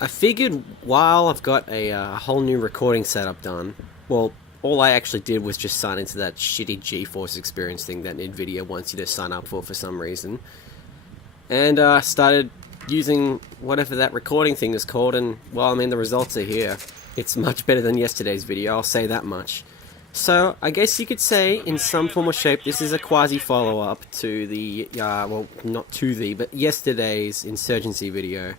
I figured while I've got a whole new recording setup done, well, all I actually did was just sign into that shitty GeForce experience thing that NVIDIA wants you to sign up for some reason. And started using whatever that recording thing is called, and, well, I mean, the results are here. It's much better than yesterday's video, I'll say that much. So, I guess you could say, in some form or shape, this is a quasi-follow-up to the, well, not to the, but yesterday's Insurgency video.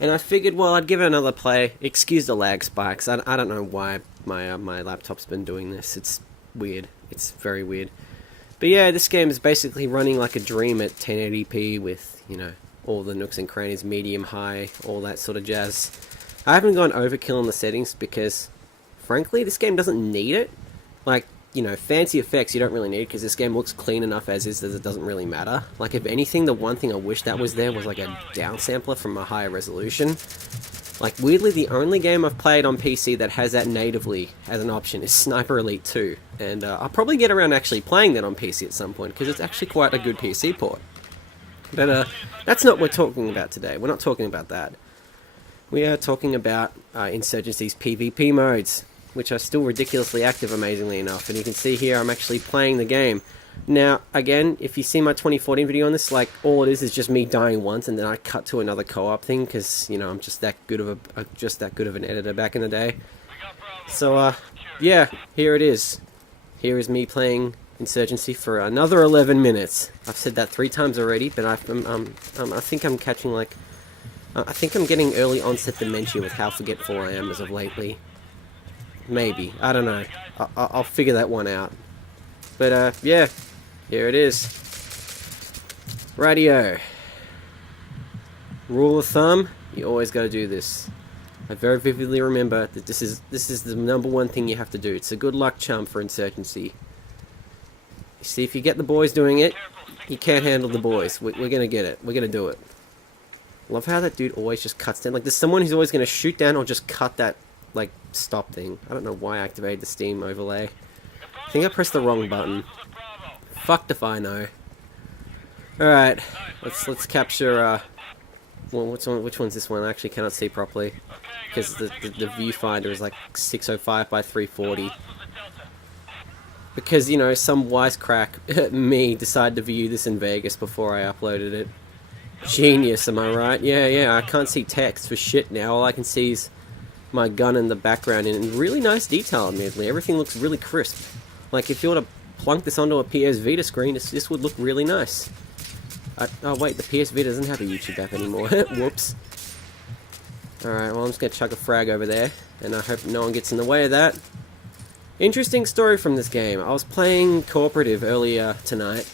And I figured, well, I'd give it another play. Excuse the lag spikes. I don't know why my laptop's been doing this. It's weird. It's very weird. But yeah, this game is basically running like a dream at 1080p with, you know, all the nooks and crannies, medium, high, all that sort of jazz. I haven't gone overkill on the settings because, frankly, this game doesn't need it. Like, you know, fancy effects you don't really need because this game looks clean enough as is that it doesn't really matter. Like, if anything, the one thing I wish that was there was like a downsampler from a higher resolution. Like, weirdly, the only game I've played on PC that has that natively as an option is Sniper Elite 2. And I'll probably get around actually playing that on PC at some point because it's actually quite a good PC port. But that's not what we're talking about today. We're not talking about that. We are talking about Insurgency's PvP modes, which are still ridiculously active, amazingly enough. And you can see here I'm actually playing the game. Now, again, if you see my 2014 video on this, like, all it is just me dying once and then I cut to another co-op thing because, you know, I'm just that good of an editor back in the day. So, yeah, here it is. Here is me playing Insurgency for another 11 minutes. I've said that 3 times already, but I think I'm catching, like, I think I'm getting early onset dementia with how forgetful I am as of lately. Maybe. I don't know. I'll figure that one out. But, yeah. Here it is. Radio. Rule of thumb, you always gotta do this. I very vividly remember that this is the number one thing you have to do. It's a good luck charm for Insurgency. You see, if you get the boys doing it, you can't handle the boys. We're gonna get it. We're gonna do it. Love how that dude always just cuts down. Like, there's someone who's always gonna shoot down or just cut that, like, stop thing. I don't know why I activated the Steam overlay. I think I pressed the wrong button. Fucked if I know. Alright, let's capture, well, which one's this one? I actually cannot see properly. Because the viewfinder is like 605 by 340. Because, you know, some wisecrack, me, decided to view this in Vegas before I uploaded it. Genius, am I right? Yeah, I can't see text for shit now. All I can see is my gun in the background in really nice detail, admittedly. Everything looks really crisp. Like, if you were to plunk this onto a PS Vita screen, this would look really nice. Oh wait, the PS Vita doesn't have a YouTube app anymore. Whoops. Alright, well, I'm just gonna chuck a frag over there, and I hope no one gets in the way of that. Interesting story from this game. I was playing cooperative earlier tonight,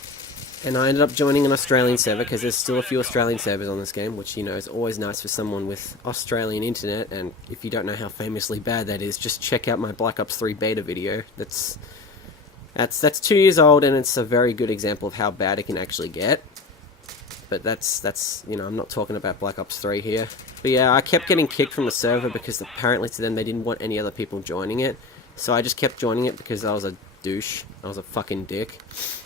and I ended up joining an Australian server, because there's still a few Australian servers on this game, which, you know, is always nice for someone with Australian internet, and if you don't know how famously bad that is, just check out my Black Ops 3 beta video. That's 2 years old, and it's a very good example of how bad it can actually get. But that's you know, I'm not talking about Black Ops 3 here. But yeah, I kept getting kicked from the server because apparently to them they didn't want any other people joining it. So I just kept joining it because I was a douche. I was a fucking dick.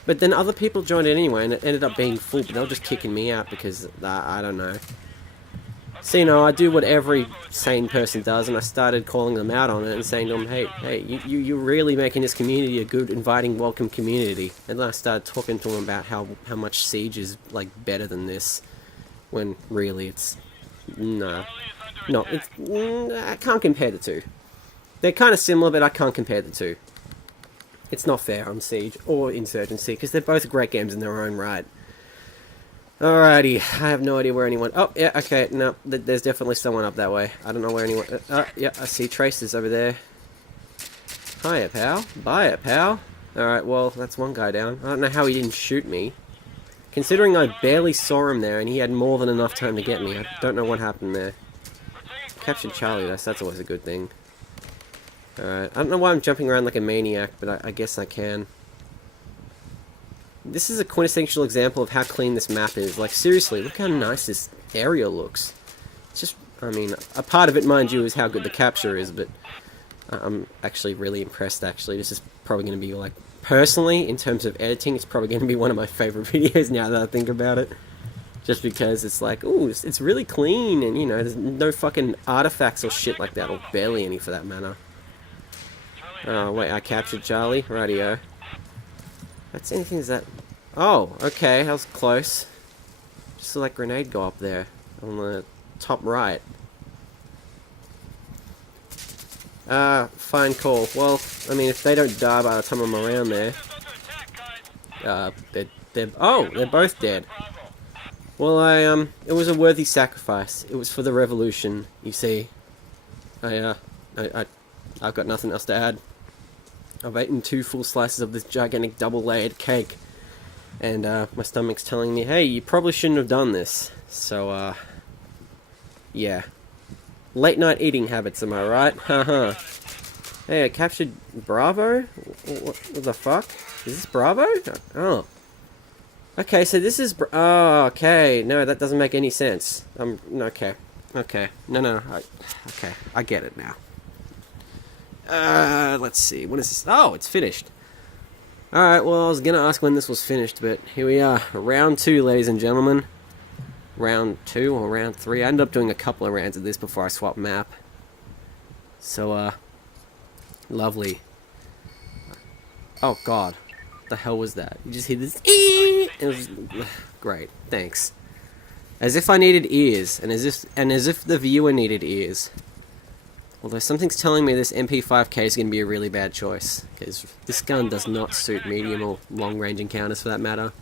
But then other people joined it anyway, and it ended up being full, but they were just kicking me out because, I don't know. So, you know, I do what every sane person does, and I started calling them out on it and saying to them, hey, you're really making this community a good, inviting, welcome community. And then I started talking to them about how much Siege is, like, better than this, when really it's, no, it's, I can't compare the two. They're kind of similar, but I can't compare the two. It's not fair on Siege or Insurgency, because they're both great games in their own right. Alrighty, I have no idea where anyone... Oh, yeah, okay, no, there's definitely someone up that way. I don't know where anyone... yeah, I see traces over there. Hiya, pal. Bye, pal. Alright, well, that's one guy down. I don't know how he didn't shoot me. Considering I barely saw him there, and he had more than enough time to get me, I don't know what happened there. Captured Charlie, that's always a good thing. Alright, I don't know why I'm jumping around like a maniac, but I guess I can. This is a quintessential example of how clean this map is. Like, seriously, look how nice this area looks. It's just, I mean, a part of it, mind you, is how good the capture is, but I'm actually really impressed, actually. This is probably going to be, like, personally, in terms of editing, it's probably going to be one of my favorite videos now that I think about it. Just because it's like, ooh, it's really clean, and you know, there's no fucking artifacts or shit like that, or barely any for that matter. Oh, wait, I captured Charlie? Rightio. That's anything, is that... Oh, okay, that was close. Just saw that grenade go up there, on the top right. Fine call. Well, I mean, if they don't die by the time I'm around there... they're both dead. Well, it was a worthy sacrifice. It was for the revolution, you see. I've got nothing else to add. I've eaten 2 full slices of this gigantic double-layered cake. And, my stomach's telling me, hey, you probably shouldn't have done this. So, yeah. Late night eating habits, am I right? Haha. Hey, I captured Bravo? What the fuck? Is this Bravo? Oh. Okay, so this is... Oh, okay. No, that doesn't make any sense. Okay. Okay. No. Okay, I get it now. Let's see. What is this? Oh, it's finished. Alright, well, I was gonna ask when this was finished, but here we are. Round 2, ladies and gentlemen. Round 2 or round 3. I ended up doing a couple of rounds of this before I swapped map. So, lovely. Oh, God. What the hell was that? You just hear this... It was... Great. Thanks. As if I needed ears, and as if the viewer needed ears. Although something's telling me this MP5K is going to be a really bad choice, because this gun does not suit medium or long-range encounters for that matter.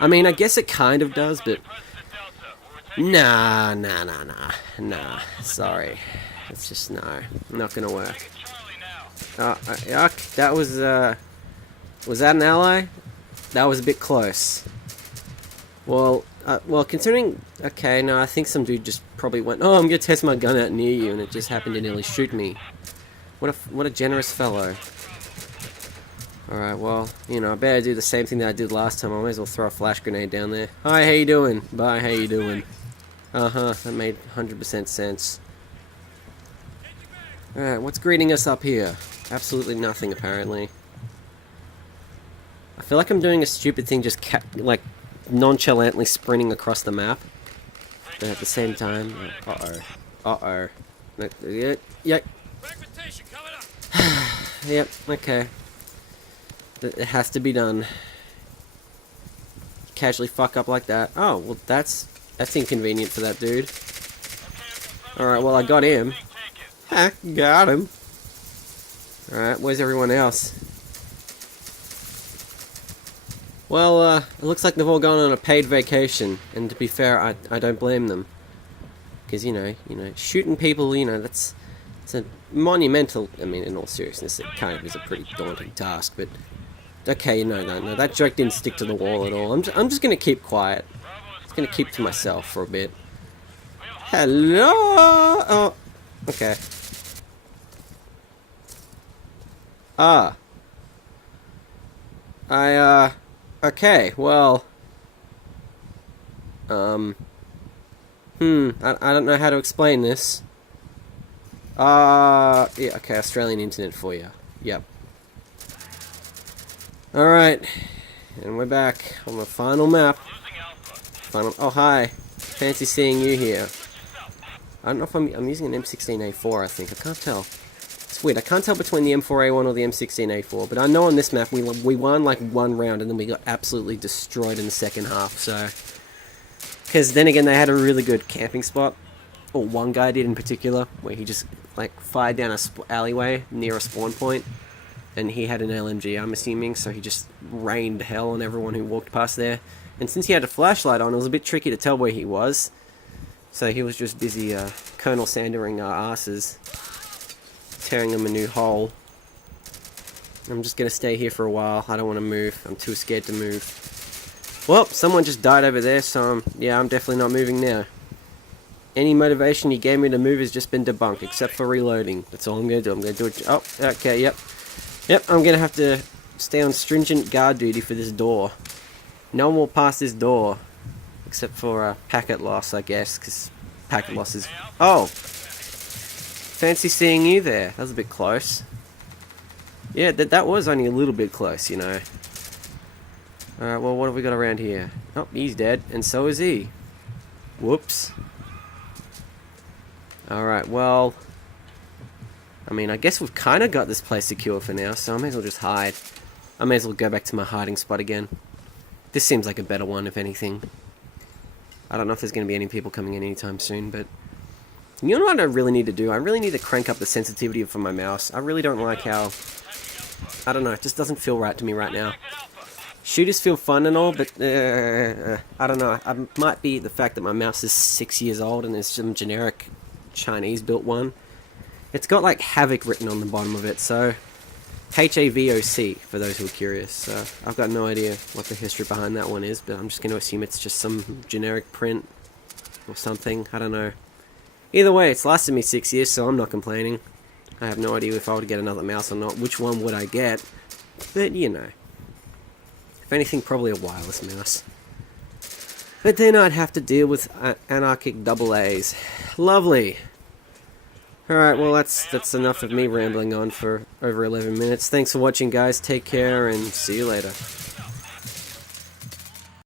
I mean, I guess it kind of does, but... Nah. Sorry. It's just, no. Not going to work. Yuck. That was, was that an ally? That was a bit close. Well, considering... Okay, no, I think some dude just probably went, oh, I'm going to test my gun out near you, and it just happened to nearly shoot me. What a generous fellow. Alright, well, you know, I better do the same thing that I did last time. I might as well throw a flash grenade down there. Hi, how you doing? Bye, how you doing? Uh-huh, that made 100% sense. Alright, what's greeting us up here? Absolutely nothing, apparently. I feel like I'm doing a stupid thing, just like nonchalantly sprinting across the map. But at the same time, uh-oh. Yep. Yep, okay. It has to be done. Casually fuck up like that. Oh, well that's inconvenient for that dude. Alright, well I got him. Ha, got him. Alright, where's everyone else? Well, it looks like they've all gone on a paid vacation, and to be fair, I don't blame them. Because, you know, shooting people, you know, it's a monumental, I mean, in all seriousness, it kind of is a pretty daunting task, but, okay, no, that joke didn't stick to the wall at all. I'm just gonna keep quiet. I'm just gonna keep to myself for a bit. Hello? Oh, okay. Okay, well, I don't know how to explain this. Yeah, okay, Australian internet for you. Yep. Alright, and we're back on the final map. Oh, hi. Fancy seeing you here. I don't know if I'm using an M16A4, I think. I can't tell. It's weird. I can't tell between the M4A1 or the M16A4, but I know on this map we won like one round and then we got absolutely destroyed in the second half, so... Because then again, they had a really good camping spot, or one guy did in particular, where he just like fired down a alleyway near a spawn point, and he had an LMG, I'm assuming, so he just rained hell on everyone who walked past there. And since he had a flashlight on, it was a bit tricky to tell where he was, so he was just busy Colonel Sandering our asses, tearing them a new hole. I'm just gonna stay here for a while. I don't want to move. I'm too scared to move. Well, someone just died over there, so yeah, I'm definitely not moving now. Any motivation you gave me to move has just been debunked, except for reloading. That's all I'm gonna do. I'm gonna do it. Oh, okay, yep. Yep, I'm gonna have to stay on stringent guard duty for this door. No one will pass this door, except for packet loss, I guess, because packet loss is... Oh! Fancy seeing you there. That was a bit close. Yeah, that was only a little bit close, you know. Alright, well, what have we got around here? Oh, he's dead, and so is he. Whoops. Alright, well... I mean, I guess we've kind of got this place secure for now, so I may as well just hide. I may as well go back to my hiding spot again. This seems like a better one, if anything. I don't know if there's going to be any people coming in anytime soon, but... You know what I really need to do? I really need to crank up the sensitivity for my mouse. I really don't like how... I don't know, it just doesn't feel right to me right now. Shooters feel fun and all, but I don't know. It might be the fact that my mouse is 6 years old and it's some generic Chinese-built one. It's got like Havoc written on the bottom of it, so HAVOC for those who are curious. So I've got no idea what the history behind that one is, but I'm just going to assume it's just some generic print or something. I don't know. Either way, it's lasted me 6 years, so I'm not complaining. I have no idea if I would get another mouse or not. Which one would I get? But you know. If anything, probably a wireless mouse. But then I'd have to deal with anarchic double A's. Lovely. Alright, well that's enough of me rambling on for over 11 minutes. Thanks for watching, guys. Take care and see you later.